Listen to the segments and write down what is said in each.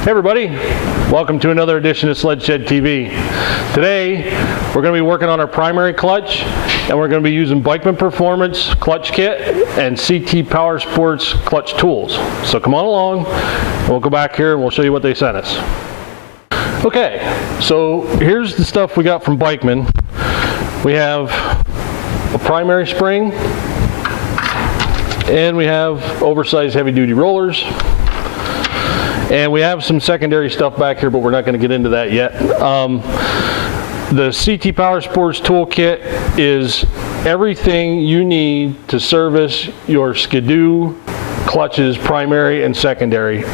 Hey everybody, welcome to another edition of Sled Shed TV. Today we're going to be working on our primary clutch, and we're going to be using Bikeman Performance clutch kit and CT Powersports clutch tools. So come on along and we'll go back here and we'll show you what they sent us. Okay, so here's the stuff we got from Bikeman. We have a primary spring and we have oversized heavy duty rollers. And we have some secondary stuff back here, but we're not going to get into that yet. The CT Powersports toolkit is everything you need to service your Skidoo clutches, primary and secondary.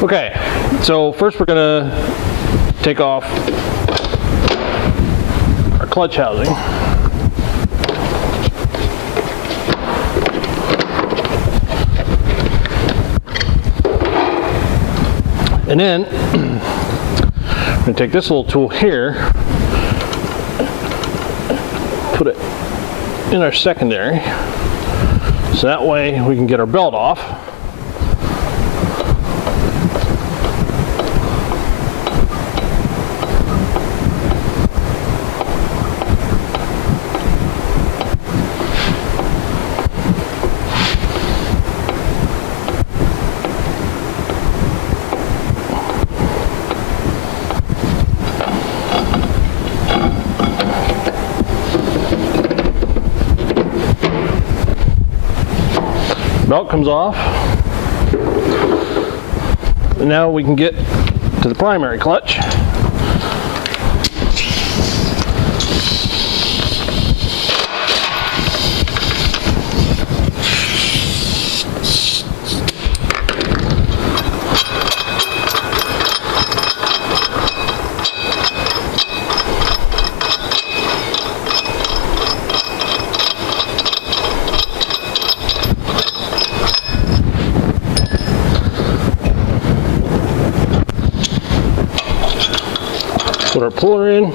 Okay, so first we're going to take off our clutch housing. And then I'm going to take this little tool here, put it in our secondary, so that way we can get our belt off. Belt comes off, and now we can get to the primary clutch. Put our puller in.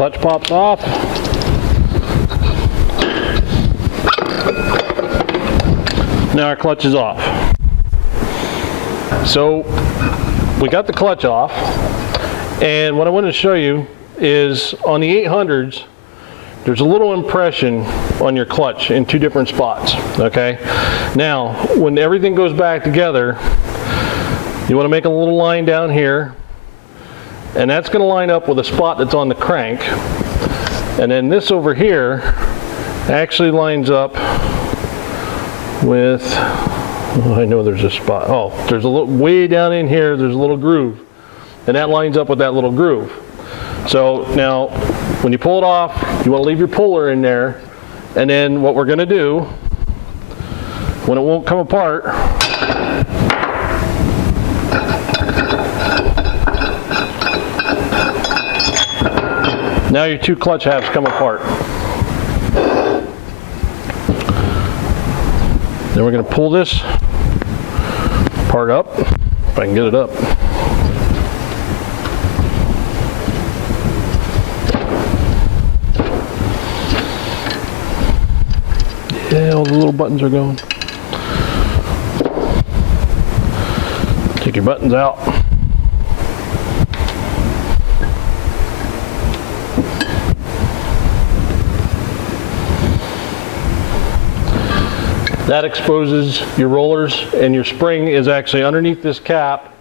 Clutch pops off. Now our clutch is off. So we got the clutch off, and what I want to show you is on the 800s there's a little impression on your clutch in two different spots. Okay, now when everything goes back together, you want to make a little line down here, and that's going to line up with a spot that's on the crank, and then this over here actually lines up with, oh, I know there's a spot, oh, there's a little way down in here, there's a little groove, and that lines up with that little groove. So now when you pull it off, you want to leave your puller in there, and then what we're going to do, when it won't come apart, now your two clutch halves come apart. Then we're going to pull this part up, if I can get it up. Yeah, all the little buttons are going. Take your buttons out. That exposes your rollers, and your spring is actually underneath this cap.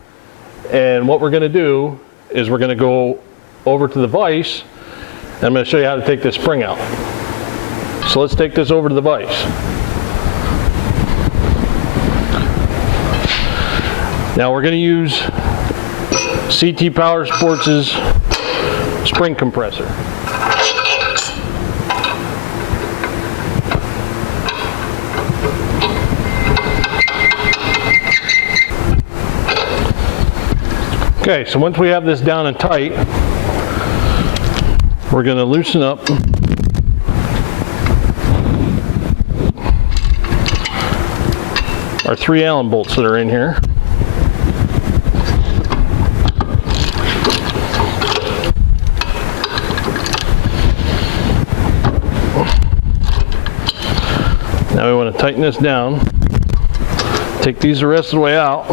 And what we're going to do is we're going to go over to the vise, and I'm going to show you how to take this spring out. so let's take this over to the vise. Now we're going to use CT Powersports' spring compressor. Okay, so once we have this down and tight, we're going to loosen up our 3 Allen bolts that are in here. Now we want to tighten this down, take these the rest of the way out.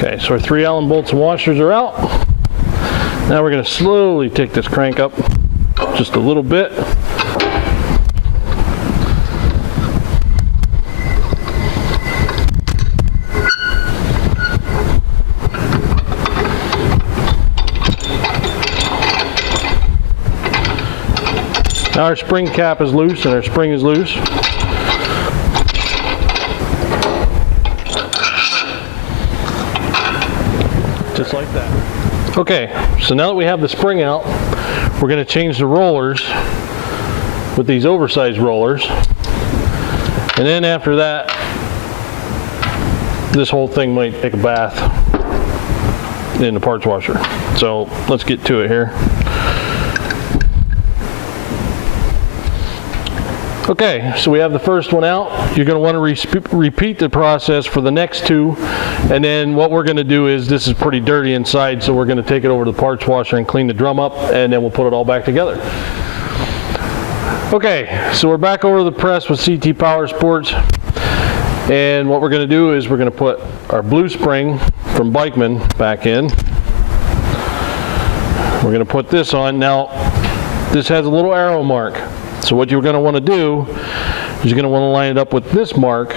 Okay, so our 3 Allen bolts and washers are out. Now we're going to slowly take this crank up just a little bit. Now our spring cap is loose and our spring is loose. Just like that. Okay, so now that we have the spring out, we're going to change the rollers with these oversized rollers. And then after that, this whole thing might take a bath in the parts washer. So let's get to it here. Okay, so we have the first one out. You're going to want to repeat the process for the next 2, and then what we're going to do is, this is pretty dirty inside, so we're going to take it over to the parts washer and clean the drum up, and then we'll put it all back together. Okay, so we're back over to the press with CT Powersports, and what we're going to do is we're going to put our blue spring from Bikeman back in. We're going to put this on. Now, this has a little arrow mark. So what you're going to want to do is you're going to want to line it up with this mark.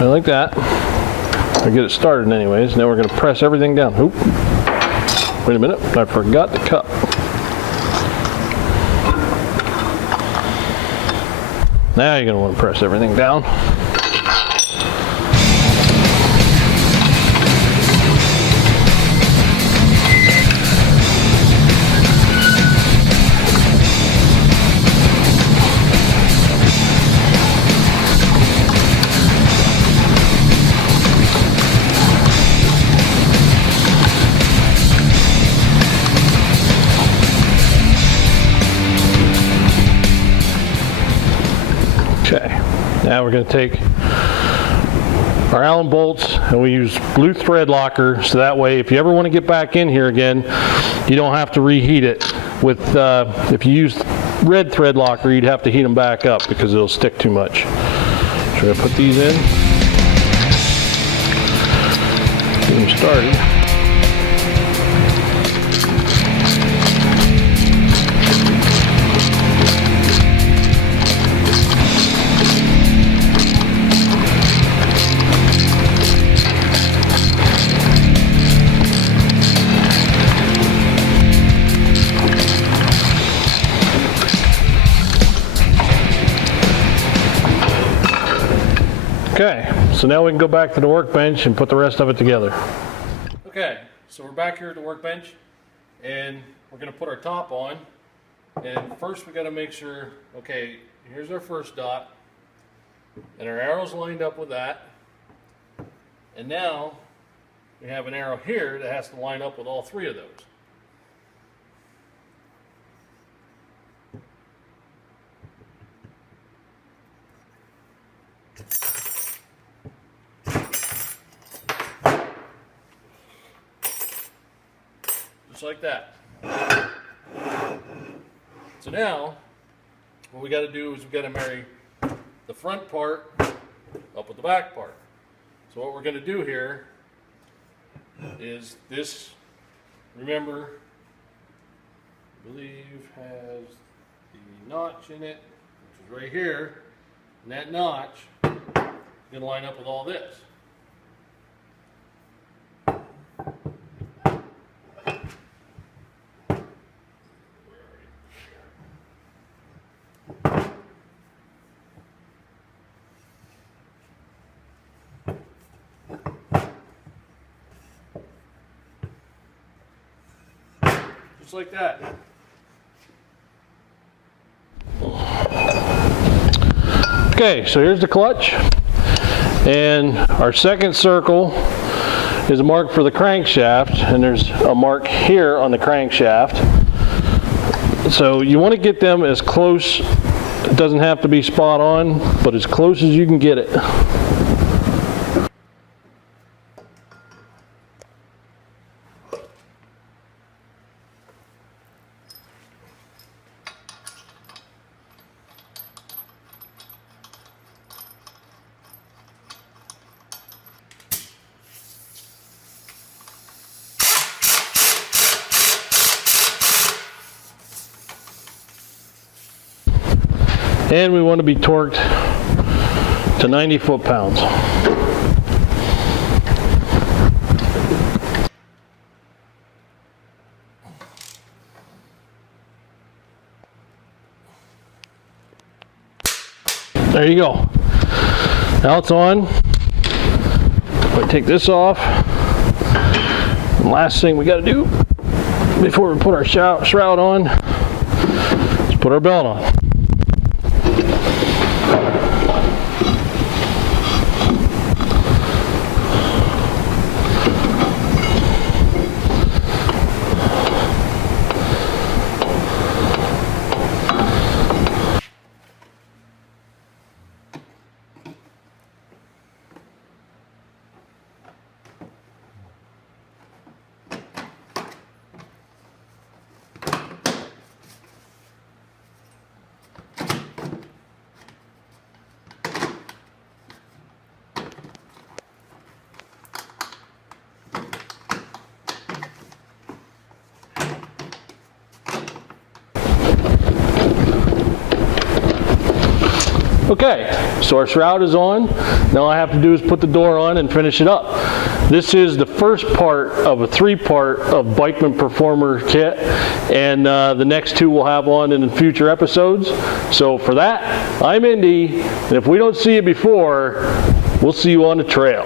Like that. I'll get it started anyways. Now we're going to press everything down. Oop. Wait a minute, I forgot the cup. Now you're going to want to press everything down. Okay, now we're going to take our Allen bolts and we use blue thread locker, so that way if you ever want to get back in here again, you don't have to reheat it. With if you use red thread locker, you'd have to heat them back up because it'll stick too much. So we're going to put these in, get them started. Okay, so now we can go back to the workbench and put the rest of it together. Okay, so we're back here at the workbench and we're going to put our top on. And first we got to make sure, okay, here's our first dot and our arrow's lined up with that. And now we have an arrow here that has to line up with all 3 of those. Just like that. So now, what we got to do is we got to marry the front part up with the back part. So what we're going to do here is this, remember, I believe has the notch in it, which is right here, and that notch is going to line up with all this. Just like that. Okay, so here's the clutch, and our second circle is a mark for the crankshaft, and there's a mark here on the crankshaft. So you want to get them as close, it doesn't have to be spot on, but as close as you can get it. And we want to be torqued to 90 foot-pounds. There you go. Now it's on. I take this off. And last thing we got to do before we put our shroud on is put our belt on. Okay, so our shroud is on. Now all I have to do is put the door on and finish it up. This is the first part of a three-part of Bikeman Performer kit, and the next two we'll have on in future episodes. So for that, I'm Indy, and if we don't see you before, we'll see you on the trail.